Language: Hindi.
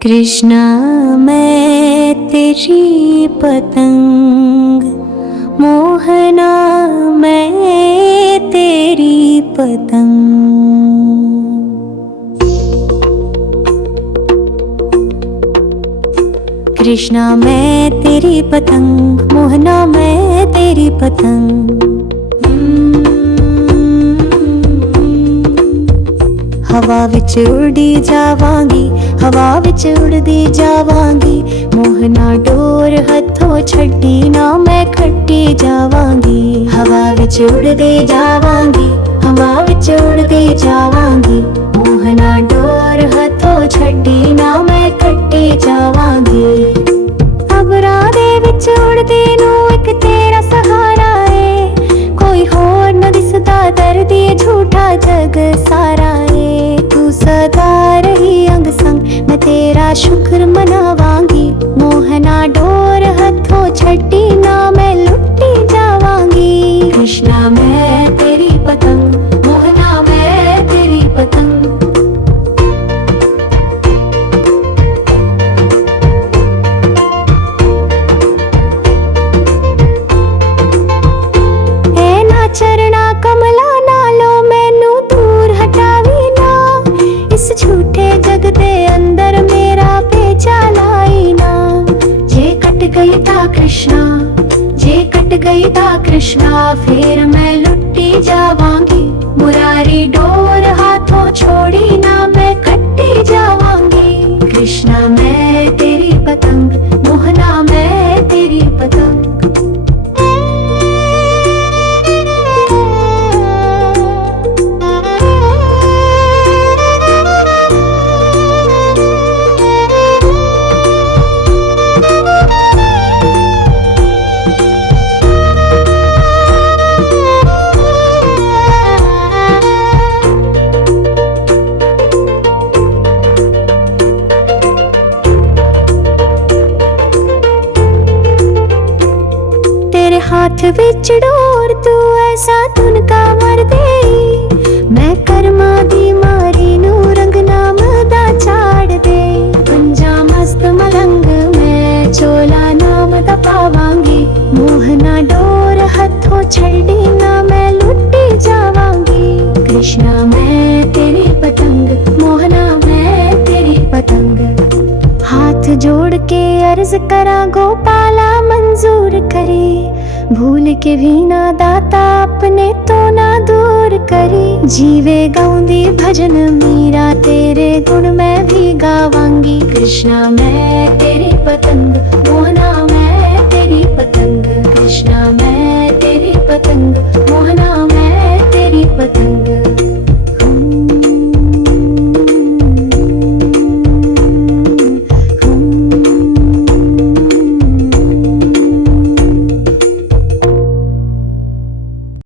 कृष्णा मैं तेरी पतंग, मोहना मैं तेरी पतंग। कृष्णा मैं तेरी पतंग, मोहना मैं तेरी पतंग। हवा विच उड़दी जावांगी, हवा विच उड़दी जावांगी। मोहना डोर हथों छड्डी ना मैं खट्टी जावांगी। हवा विच उड़दी जावांगी, हवा विच उड़दी जावांगी। मोहना डोर हथों छड्डी ना मैं खट्टी जावांगी। अबरां दे विच उड़दी नूं इक तेरा सहारा है, कोई होर न दिसदा दर्दी झूठा जग सारा है। तू सदा रही अंग संग, मैं तेरा शुक्र मनावांगी। मोहना डोर हथों छड्डी ना मैं लुट्टी जावांगी। कृष्णा मैं तेरी पतंग, मोहना मैं तेरी पतंग। चरना कमला नालों मैनू दूर हटावी ना, इस झूठे जग दे अंदर मेरा पेचा लाई ना। जे कट गई ता कृष्णा, जे कट गई ता कृष्णा, फिर मैं लुट्टी जावांगी। मुरारी डोर हाथों छोड़ी ना मैं कट्टी जावांगी। कृष्णा मैं तेरी पतंग, मोहना मैं तेरी पतंग। हाथ विच डोर तू ऐसा तुनका मर दे, मैं कर्मा दी मारी नू रंग नाम दा चाड़ दे। पंजा मस्त मलंग मैं चोला नाम दा पावांगी। मोहना डोर हथों छड्डी ना मैं लुट्टी जावांगी। कृष्णा मैं तेरी पतंग, मोहना मैं तेरी पतंग। हाथ जोड़ के अर्ज करा गोपाला मंजूर करे, भूल के भी ना दाता अपने तो ना दूर करी। जीवे गाउंदी भजन मीरा, तेरे गुण मैं भी गावांगी। कृष्णा मैं तेरी पतंग,